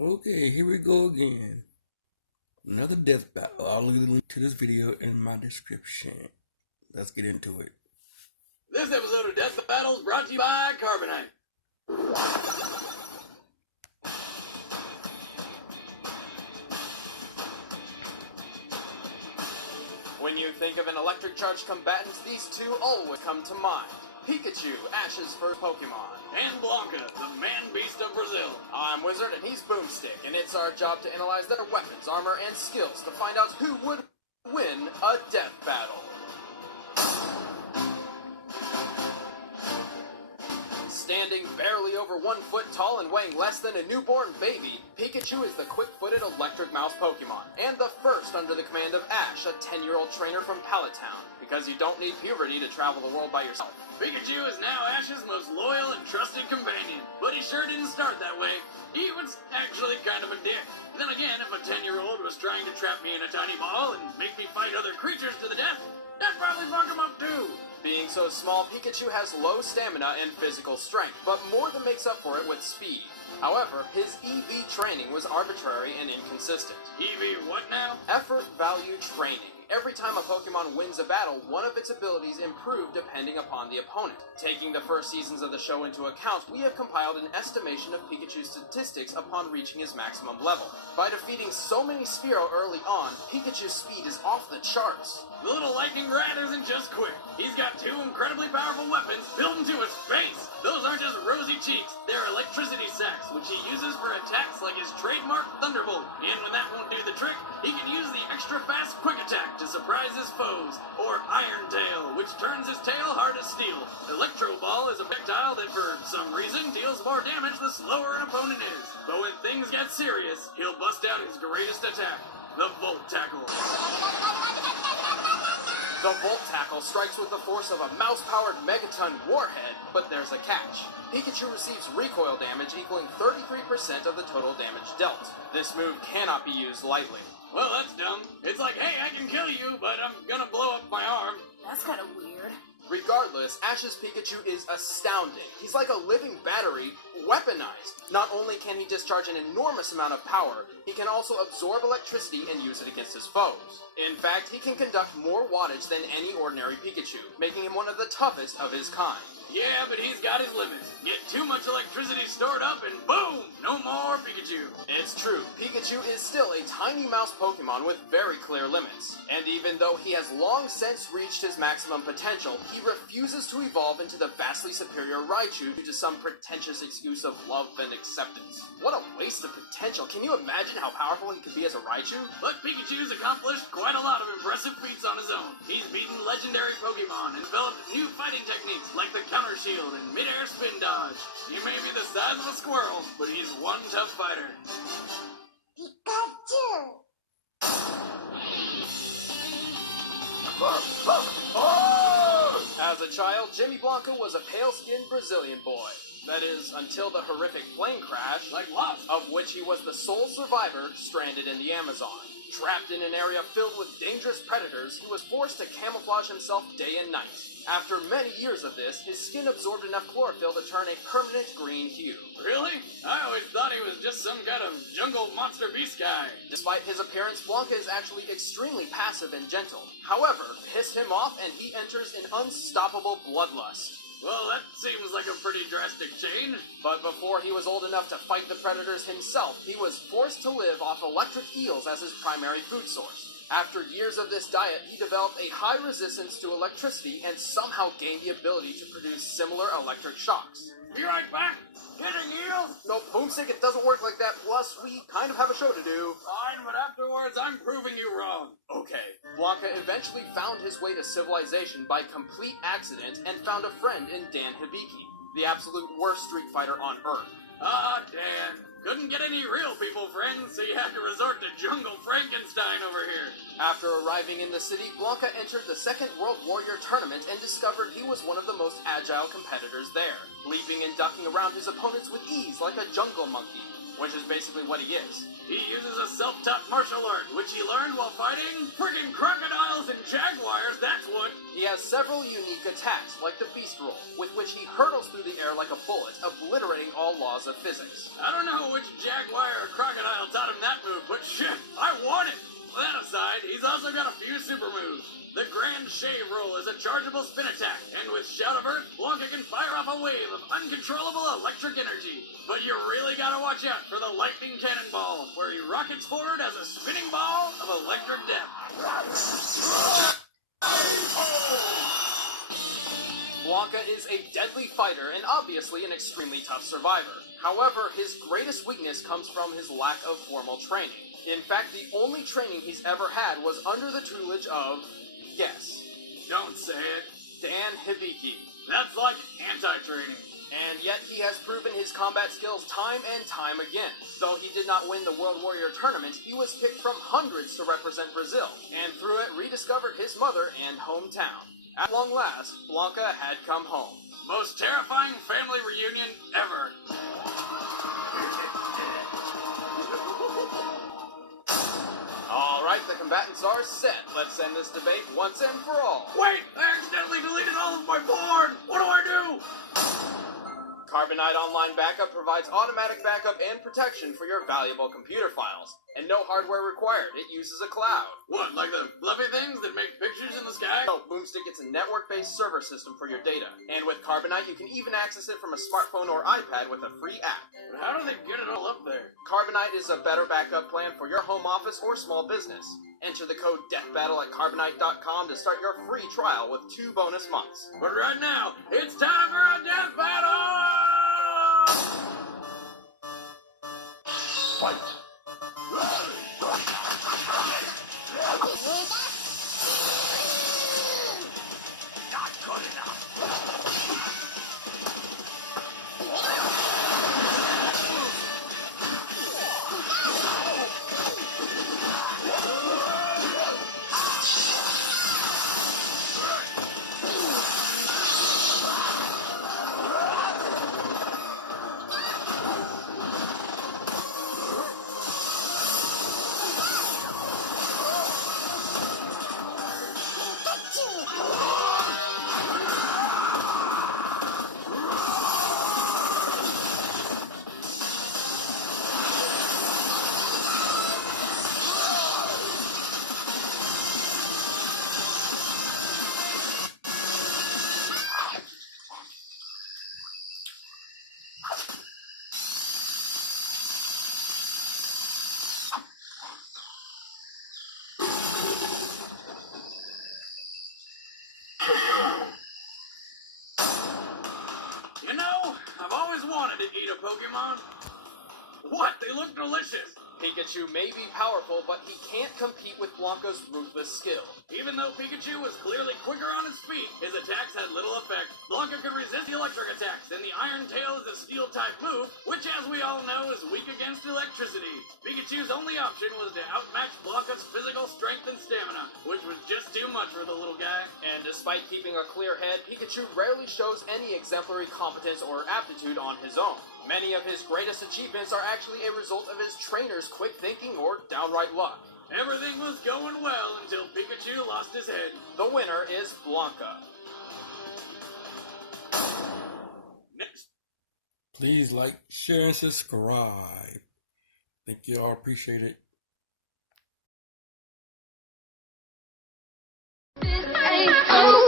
Okay, here we go again. Another death battle. I'll leave the link to this video in my description. Let's get into it. This episode of Death Battle is brought to you by Carbonite. When you think of an electric charged combatant, these two always come to mind. Pikachu, Ash's first Pokemon. And Blanka, the man-beast of Brazil. I'm Wizard and he's Boomstick, and it's our job to analyze their weapons, armor, and skills to find out who would win a death battle. Standing barely over 1 foot tall and weighing less than a newborn baby, Pikachu is the quick-footed electric mouse Pokemon, and the first under the command of Ash, a 10-year-old trainer from Pallet Town, because you don't need puberty to travel the world by yourself. Pikachu is now Ash's most loyal and trusted companion, but he sure didn't start that way. He was actually kind of a dick. Then again, if a 10-year-old was trying to trap me in a tiny ball and make me fight other creatures to the death, that'd probably fuck him up too. Being so small, Pikachu has low stamina and physical strength, but more than makes up for it with speed. However, his EV training was arbitrary and inconsistent. EV what now? Effort Value Training. Every time a Pokemon wins a battle, one of its abilities improve depending upon the opponent. Taking the first seasons of the show into account, we have compiled an estimation of Pikachu's statistics upon reaching his maximum level. By defeating so many Spearow early on, Pikachu's speed is off the charts. The little lightning rat isn't just quick. He's got two incredibly powerful weapons built into his face. Those aren't just rosy cheeks, they're electricity sacks, which he uses for attacks like his trademark Thunderbolt. And when that won't do the trick, he can use the extra fast quick attack to surprise his foes, or Iron Tail, which turns his tail hard as steel. Electro Ball is a projectile that for some reason deals more damage the slower an opponent is. But when things get serious, he'll bust out his greatest attack, the Volt Tackle. The Volt Tackle strikes with the force of a mouse-powered Megaton warhead, but there's a catch. Pikachu receives recoil damage equaling 33% of the total damage dealt. This move cannot be used lightly. Well, that's dumb. It's like, hey, I can kill you, but I'm gonna blow up my arm. That's kind of weird. Regardless, Ash's Pikachu is astounding. He's like a living battery, weaponized. Not only can he discharge an enormous amount of power, he can also absorb electricity and use it against his foes. In fact, he can conduct more wattage than any ordinary Pikachu, making him one of the toughest of his kind. Yeah, but he's got his limits. Get too much electricity stored up and boom! No more Pikachu. It's true, Pikachu is still a tiny mouse Pokemon with very clear limits. And even though he has long since reached his maximum potential, he refuses to evolve into the vastly superior Raichu due to some pretentious excuse of love and acceptance. What a waste of potential. Can you imagine how powerful he could be as a Raichu? But Pikachu's accomplished quite a lot of impressive feats on his own. He's beaten legendary Pokemon and developed new fighting techniques like the counter shield and mid-air spin dodge. He may be the size of a squirrel, but he's one tough fighter. Pikachu! As a child, Jimmy Blanka was a pale-skinned Brazilian boy. That is, until the horrific plane crash, Like what? of which he was the sole survivor, stranded in the Amazon. Trapped in an area filled with dangerous predators, he was forced to camouflage himself day and night. After many years of this, his skin absorbed enough chlorophyll to turn a permanent green hue. Really? I always thought he was just some kind of jungle monster beast guy. Despite his appearance, Blanka is actually extremely passive and gentle. However, piss him off and he enters an unstoppable bloodlust. Well, that seems like a pretty drastic change. But before he was old enough to fight the predators himself, he was forced to live off electric eels as his primary food source. After years of this diet, he developed a high resistance to electricity and somehow gained the ability to produce similar electric shocks. Be right back. Hitting eels? No, Boomstick, it doesn't work like that. Plus, we kind of have a show to do. Fine, but afterwards I'm proving you wrong. Okay. Blanka eventually found his way to civilization by complete accident and found a friend in Dan Hibiki, the absolute worst Street Fighter on Earth. Ah, Dan. Couldn't get any real people friends, so you had to resort to Jungle Frankenstein over here. After arriving in the city, Blanka entered the Second World Warrior Tournament and discovered he was one of the most agile competitors there, leaping and ducking around his opponents with ease like a jungle monkey, which is basically what he is. He uses a self-taught martial art, which he learned while fighting friggin' crocodiles and jaguars, that's what. He has several unique attacks, like the Beast Roll, with which he hurtles through the air like a bullet, obliterating all laws of physics. I don't know know which jaguar or crocodile taught him that move, but shit, I want it! That aside, he's also got a few super moves. The Grand Shave Roll is a chargeable spin attack, and with Shout of Earth, Blanka can fire off a wave of uncontrollable electric energy. But you really gotta watch out for the Lightning Cannonball, where he rockets forward as a spinning ball of electric death. Blanka is a deadly fighter and obviously an extremely tough survivor. However, his greatest weakness comes from his lack of formal training. In fact, the only training he's ever had was under the tutelage of, guess. Don't say it. Dan Hibiki. That's like anti-training. And yet he has proven his combat skills time and time again. Though he did not win the World Warrior Tournament, he was picked from hundreds to represent Brazil, and through it rediscovered his mother and hometown. At long last, Blanka had come home. Most terrifying family reunion ever. Alright, the combatants are set. Let's end this debate once and for all. Wait! I accidentally deleted all of my porn! What do I do? Carbonite Online Backup provides automatic backup and protection for your valuable computer files. And no hardware required. It uses a cloud. What, like the fluffy things that make pictures in the sky? No, Boomstick gets a network-based server system for your data. And with Carbonite, you can even access it from a smartphone or iPad with a free app. But how do they get it all up there? Carbonite is a better backup plan for your home office or small business. Enter the code DEATHBATTLE at Carbonite.com to start your free trial with 2 bonus months. But right now, it's time for a death battle! Fight! Not good enough! You know, I've always wanted to eat a Pokemon. What? They look delicious. Pikachu may be powerful, but he can't compete with Blanka's ruthless skill. Even though Pikachu was clearly quicker on his feet, his attacks had little effect. Blanka could resist the electric attacks, and the Iron Tail is a Steel-type move, which, as we all know, is weak against electricity. Pikachu's only option was to outmatch Blanka's physical strength and stamina, which was just too much for the little guy. And despite keeping a clear head, Pikachu rarely shows any exemplary competence or aptitude on his own. Many of his greatest achievements are actually a result of his trainer's quick thinking or downright luck. Everything was going well until Pikachu lost his head. The winner is Blanka. Next. Please like, share, and subscribe. Thank you all. Appreciate it. This ain't over.